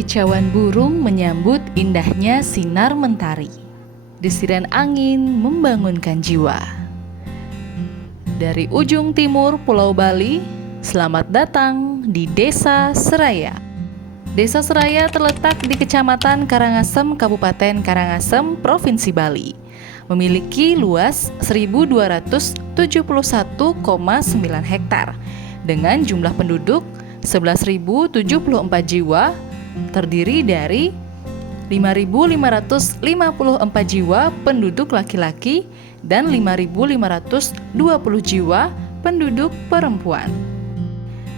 Kicauan burung menyambut indahnya sinar mentari. Desiran angin membangunkan jiwa. Dari ujung timur Pulau Bali, selamat datang di Desa Seraya. Desa Seraya terletak di Kecamatan Karangasem, Kabupaten Karangasem, Provinsi Bali. Memiliki luas 1.271,9 hektar dengan jumlah penduduk 11.074 jiwa, terdiri dari 5.554 jiwa penduduk laki-laki dan 5.520 jiwa penduduk perempuan.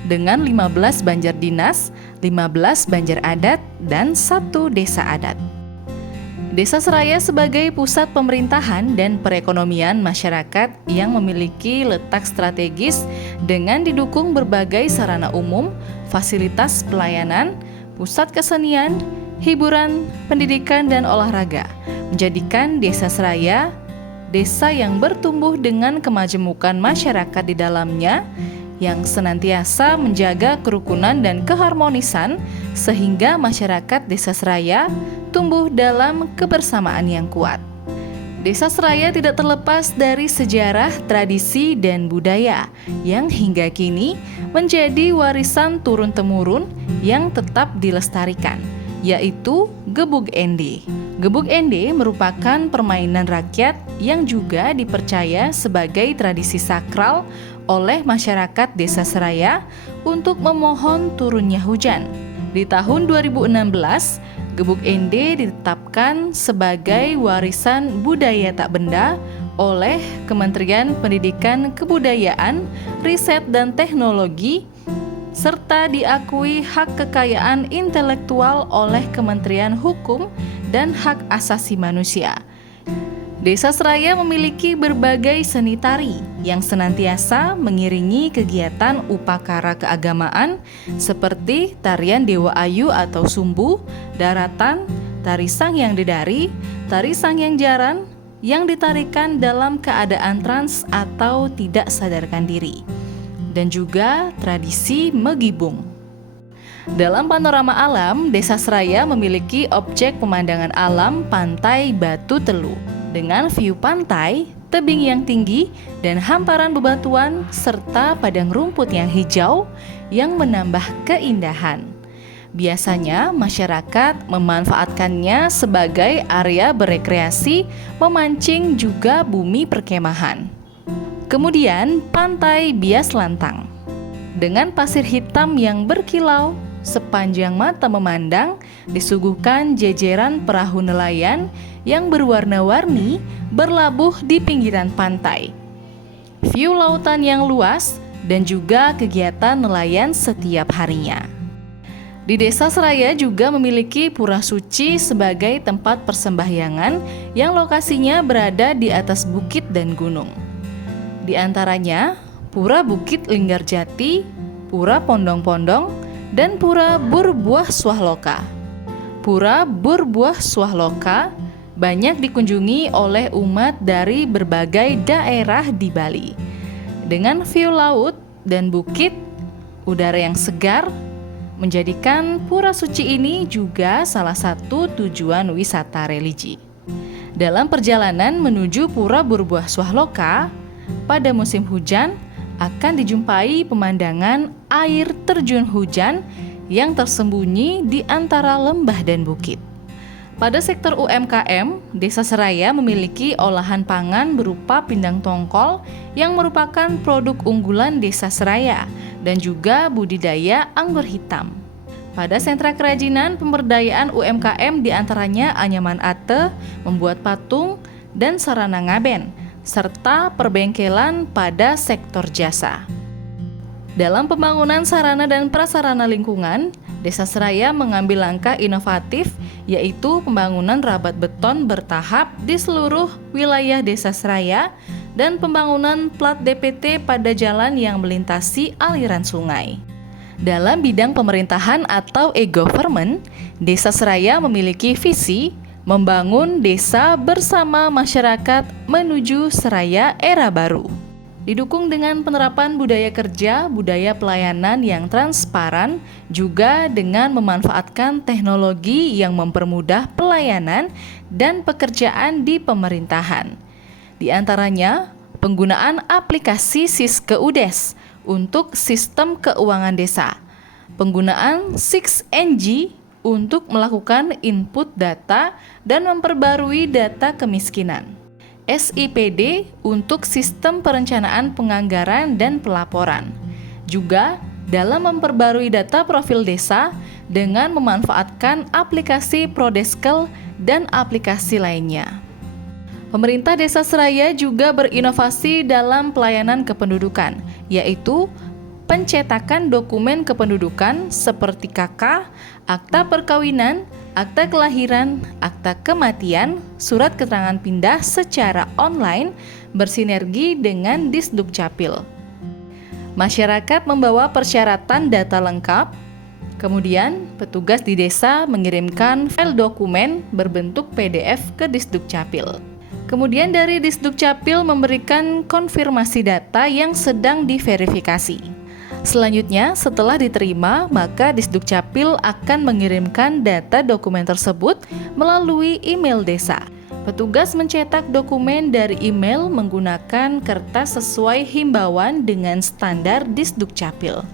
Dengan 15 banjar dinas, 15 banjar adat, dan 1 desa adat. Desa Seraya sebagai pusat pemerintahan dan perekonomian masyarakat yang memiliki letak strategis dengan didukung berbagai sarana umum, fasilitas pelayanan, pusat kesenian, hiburan, pendidikan, dan olahraga, menjadikan Desa Seraya desa yang bertumbuh dengan kemajemukan masyarakat di dalamnya, yang senantiasa menjaga kerukunan dan keharmonisan sehingga masyarakat Desa Seraya tumbuh dalam kebersamaan yang kuat. Desa Seraya tidak terlepas dari sejarah, tradisi, dan budaya yang hingga kini menjadi warisan turun-temurun yang tetap dilestarikan, yaitu Gebug Ende. Gebug Ende merupakan permainan rakyat yang juga dipercaya sebagai tradisi sakral oleh masyarakat Desa Seraya untuk memohon turunnya hujan. Di tahun 2016, Gebug Ende ditetapkan sebagai warisan budaya tak benda oleh Kementerian Pendidikan Kebudayaan, Riset dan Teknologi, serta diakui hak kekayaan intelektual oleh Kementerian Hukum dan Hak Asasi Manusia. Desa Seraya memiliki berbagai seni tari yang senantiasa mengiringi kegiatan upacara keagamaan seperti tarian Dewa Ayu atau Sumbu, Daratan, Tari Sangyang Dedari, Tari Sangyang Jaran yang ditarikan dalam keadaan trans atau tidak sadarkan diri, dan juga tradisi Megibung. Dalam panorama alam, Desa Seraya memiliki objek pemandangan alam Pantai Batu Telu dengan view pantai, tebing yang tinggi, dan hamparan bebatuan serta padang rumput yang hijau yang menambah keindahan. Biasanya masyarakat memanfaatkannya sebagai area berekreasi, memancing, juga bumi perkemahan. Kemudian Pantai Bias Lantang dengan pasir hitam yang berkilau sepanjang mata memandang, disuguhkan jajaran perahu nelayan yang berwarna-warni berlabuh di pinggiran pantai. View lautan yang luas dan juga kegiatan nelayan setiap harinya. Di Desa Seraya juga memiliki Pura Suci sebagai tempat persembahyangan yang lokasinya berada di atas bukit dan gunung. Di antaranya Pura Bukit Linggarjati, Pura Pondong-Pondong, dan Pura Burbuah Swahloka. Pura Burbuah Swahloka banyak dikunjungi oleh umat dari berbagai daerah di Bali. Dengan view laut dan bukit, udara yang segar, menjadikan Pura Suci ini juga salah satu tujuan wisata religi. Dalam perjalanan menuju Pura Burbuah Swahloka, pada musim hujan akan dijumpai pemandangan air terjun hujan yang tersembunyi di antara lembah dan bukit. Pada sektor UMKM, Desa Seraya memiliki olahan pangan berupa pindang tongkol yang merupakan produk unggulan Desa Seraya dan juga budidaya anggur hitam. Pada sentra kerajinan pemberdayaan UMKM diantaranya anyaman ate, membuat patung, dan sarana ngaben, serta perbengkelan pada sektor jasa. Dalam pembangunan sarana dan prasarana lingkungan, Desa Seraya mengambil langkah inovatif, yaitu pembangunan rabat beton bertahap di seluruh wilayah Desa Seraya dan pembangunan plat DPT pada jalan yang melintasi aliran sungai. Dalam bidang pemerintahan atau e-government, Desa Seraya memiliki visi membangun desa bersama masyarakat menuju Seraya era baru. Didukung dengan penerapan budaya kerja, budaya pelayanan yang transparan, juga dengan memanfaatkan teknologi yang mempermudah pelayanan dan pekerjaan di pemerintahan. Di antaranya, penggunaan aplikasi SIS-Keudes untuk sistem keuangan desa, penggunaan 6NG untuk melakukan input data dan memperbarui data kemiskinan, SIPD untuk sistem perencanaan penganggaran dan pelaporan. Juga dalam memperbarui data profil desa dengan memanfaatkan aplikasi Prodeskel dan aplikasi lainnya. Pemerintah Desa Seraya juga berinovasi dalam pelayanan kependudukan, yaitu pencetakan dokumen kependudukan seperti KK, akta perkawinan, akta kelahiran, akta kematian, surat keterangan pindah secara online bersinergi dengan Disdukcapil. Masyarakat membawa persyaratan data lengkap, kemudian petugas di desa mengirimkan file dokumen berbentuk PDF ke Disdukcapil. Kemudian dari Disdukcapil memberikan konfirmasi data yang sedang diverifikasi. Selanjutnya, setelah diterima, maka Disdukcapil akan mengirimkan data dokumen tersebut melalui email desa. Petugas mencetak dokumen dari email menggunakan kertas sesuai himbauan dengan standar Disdukcapil.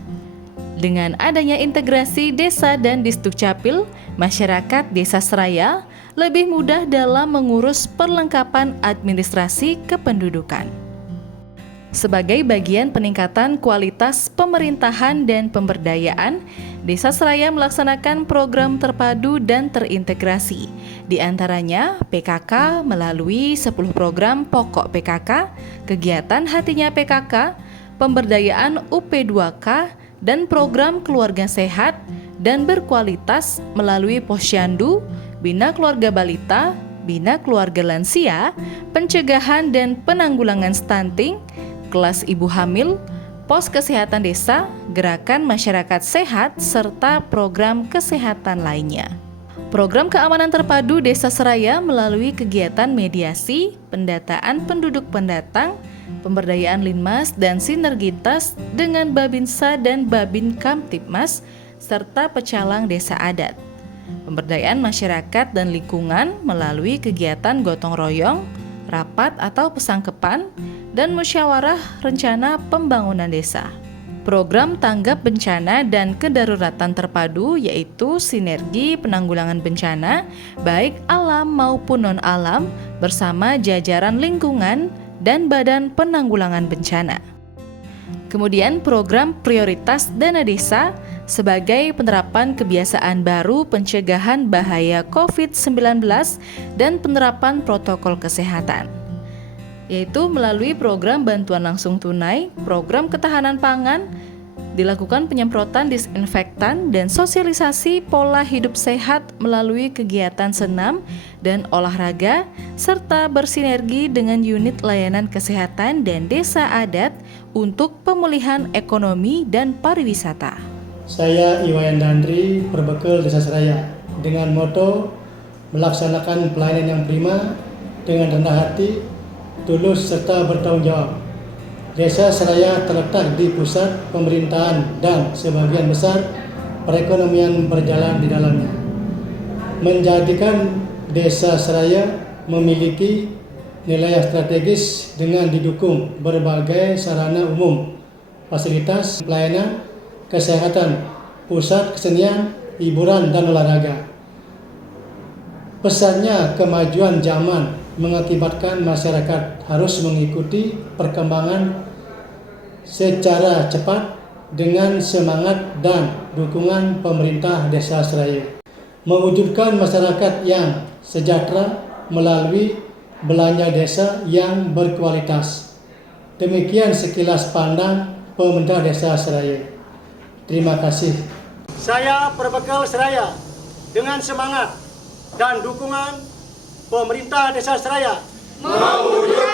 Dengan adanya integrasi desa dan Disdukcapil, masyarakat Desa Seraya lebih mudah dalam mengurus perlengkapan administrasi kependudukan. Sebagai bagian peningkatan kualitas pemerintahan dan pemberdayaan, Desa Seraya melaksanakan program terpadu dan terintegrasi. Di antaranya PKK melalui 10 program pokok PKK, kegiatan hatinya PKK, pemberdayaan UP2K, dan program keluarga sehat dan berkualitas melalui Posyandu, Bina Keluarga Balita, Bina Keluarga Lansia, pencegahan dan penanggulangan stunting, kelas ibu hamil, pos kesehatan desa, gerakan masyarakat sehat, serta program kesehatan lainnya. Program keamanan terpadu Desa Seraya melalui kegiatan mediasi, pendataan penduduk pendatang, pemberdayaan Linmas dan sinergitas dengan Babinsa dan Babin Kamtipmas, serta pecalang desa adat. Pemberdayaan masyarakat dan lingkungan melalui kegiatan gotong royong, rapat atau pesangkepan, dan musyawarah rencana pembangunan desa. Program tanggap bencana dan kedaruratan terpadu yaitu sinergi penanggulangan bencana baik alam maupun non-alam bersama jajaran lingkungan dan Badan Penanggulangan Bencana. Kemudian program prioritas dana desa sebagai penerapan kebiasaan baru pencegahan bahaya COVID-19 dan penerapan protokol kesehatan, yaitu melalui program bantuan langsung tunai, program ketahanan pangan, dilakukan penyemprotan disinfektan dan sosialisasi pola hidup sehat melalui kegiatan senam dan olahraga, serta bersinergi dengan unit layanan kesehatan dan desa adat untuk pemulihan ekonomi dan pariwisata. Saya Iwayan Dandri, Perbekel Desa Seraya, dengan moto melaksanakan pelayanan yang prima dengan rendah hati, tulus serta bertanggung jawab. Desa Seraya terletak di pusat pemerintahan dan sebagian besar perekonomian berjalan di dalamnya. Menjadikan Desa Seraya memiliki nilai strategis dengan didukung berbagai sarana umum, fasilitas pelayanan, kesehatan, pusat kesenian, hiburan dan olahraga. Pesannya kemajuan zaman mengakibatkan masyarakat harus mengikuti perkembangan secara cepat dengan semangat dan dukungan pemerintah Desa Seraya. Mewujudkan masyarakat yang sejahtera melalui belanja desa yang berkualitas. Demikian sekilas pandang pemerintah Desa Seraya. Terima kasih. Saya Perbekel Seraya dengan semangat dan dukungan pemerintah Desa Seraya mewujudkan